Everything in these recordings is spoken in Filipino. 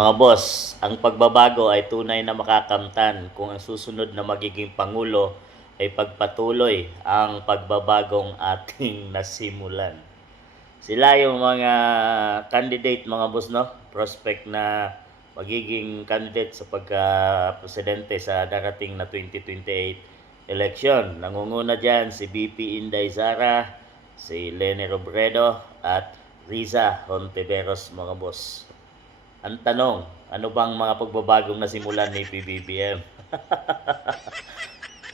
Mga boss, ang pagbabago ay tunay na makakamtan kung ang susunod na magiging pangulo ay pagpatuloy ang pagbabagong ating nasimulan. Sila yung mga candidate, mga boss, no? Prospect na magiging candidate sa pagka-presidente sa darating na 2028 election. Nangunguna dyan si BP Inday Sara, si Leni Robredo at Riza Hontiveros, mga boss. Ang tanong, ano bang mga pagbabagong nasimulan ni PBBM?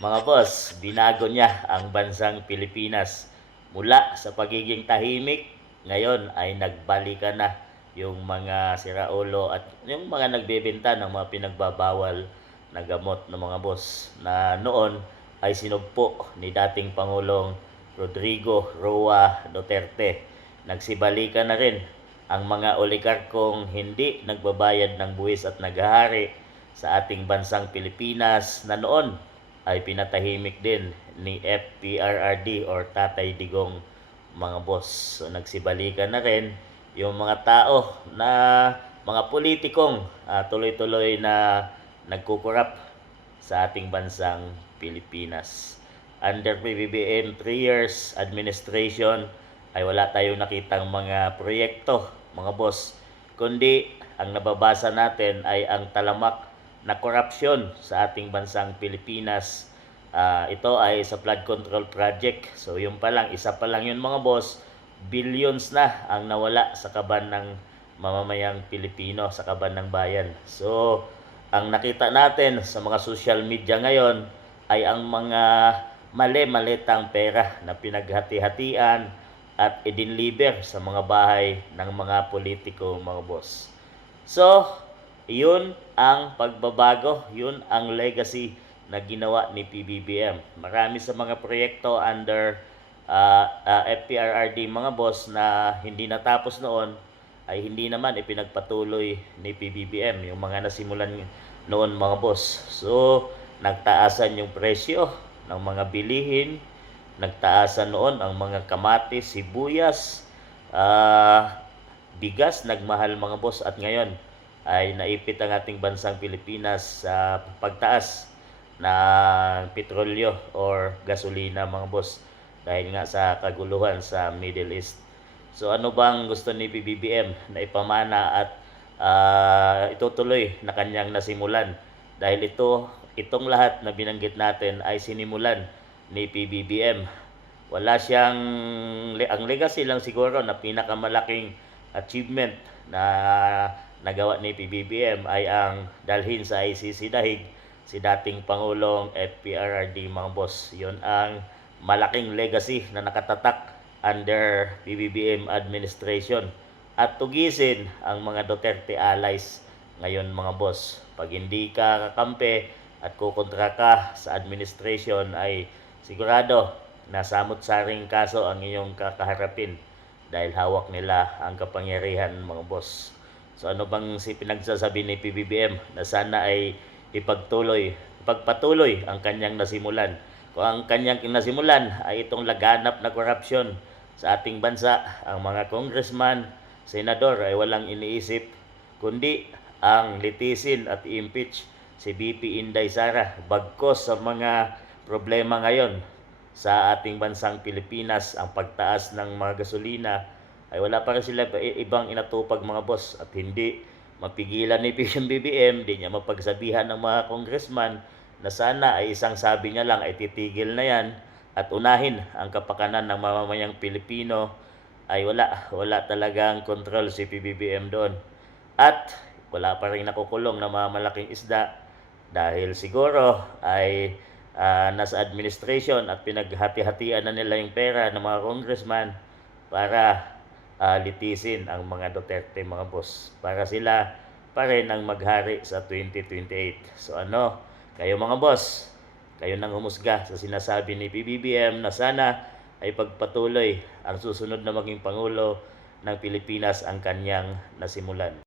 Mga boss, binago niya ang bansang Pilipinas mula sa pagiging tahimik. Ngayon ay nagbalikan na yung mga siraulo at yung mga nagbebenta ng mga pinagbabawal na gamot ng mga boss na noon ay sinugpo ni dating Pangulong Rodrigo Roa Duterte. Nagsibalikan na rin ang mga oligarkong hindi nagbabayad ng buwis at naghahari sa ating bansang Pilipinas na noon ay pinatahimik din ni FPRRD or Tatay Digong, mga boss. So nagsibalikan na rin yung mga tao na mga politikong tuloy-tuloy na nagkukurap sa ating bansang Pilipinas. Under PBBM 3 years administration ay wala tayong nakitang mga proyekto, mga boss, kundi ang nababasa natin ay ang talamak na korupsyon sa ating bansang Pilipinas. Ito ay sa flood control project. So yung pa lang, isa pa lang yun, mga boss, billions na ang nawala sa kaban ng mamamayang Pilipino, sa kaban ng bayan. So ang nakita natin sa mga social media ngayon ay ang mga mali-malitang pera na pinaghati-hatian at idinliber sa mga bahay ng mga politiko, mga boss. So, yun ang pagbabago, yun ang legacy na ginawa ni PBBM. Marami sa mga proyekto under FPRRD, mga boss, na hindi natapos noon ay hindi naman ipinagpatuloy ni PBBM, yung mga nasimulan noon, mga boss. So, nagtaasan yung presyo ng mga bilihin, nagtaasan noon ang mga kamatis, sibuyas, bigas, nagmahal, mga boss, at ngayon ay naipit ang ating bansang Pilipinas sa pagtaas na petrolyo or gasolina, mga boss, dahil nga sa kaguluhan sa Middle East. So ano bang gusto ni PBBM na ipamana at itutuloy na kanyang nasimulan? Dahil itong lahat na binanggit natin ay sinimulan ni PBBM. Wala siyang, ang legacy lang siguro na pinakamalaking achievement na nagawa ni PBBM ay ang dalhin sa ICC dahig si dating Pangulong FPRRD, mga boss. Yun ang malaking legacy na nakatatak under PBBM administration at tugisin ang mga Duterte allies ngayon, mga boss. Pag hindi ka kakampi at kukontra ka sa administration ay sigurado na samot-saring kaso ang iyong kakaharapin dahil hawak nila ang kapangyarihan, mga boss. So ano bang pinagsasabi ni PBBM na sana ay ipagpatuloy ang kanyang nasimulan? Kung ang kanyang nasimulan ay itong laganap na korupsyon sa ating bansa, ang mga congressman, senador ay walang iniisip kundi ang litisin at i-impeach si BP Inday Sara bagkos sa mga problema ngayon sa ating bansang Pilipinas, ang pagtaas ng mga gasolina, ay wala pa rin sila ibang inatupag, mga boss, at hindi mapigilan ni PBBM, di niya mapagsabihan ng mga congressman na sana ay isang sabi niya lang ay titigil na yan at unahin ang kapakanan ng mamamayang Pilipino, ay wala talagang control si PBBM doon. At wala pa rin nakukulong na mga malaking isda dahil siguro ay nasa administration at pinaghati-hatian na nila yung pera ng mga congressman para litisin ang mga Duterte, mga boss, para sila pa rin ang maghari sa 2028. So ano, kayo, mga boss, kayo nang humusga sa sinasabi ni PBBM na sana ay pagpatuloy ang susunod na maging Pangulo ng Pilipinas ang kanyang nasimulan.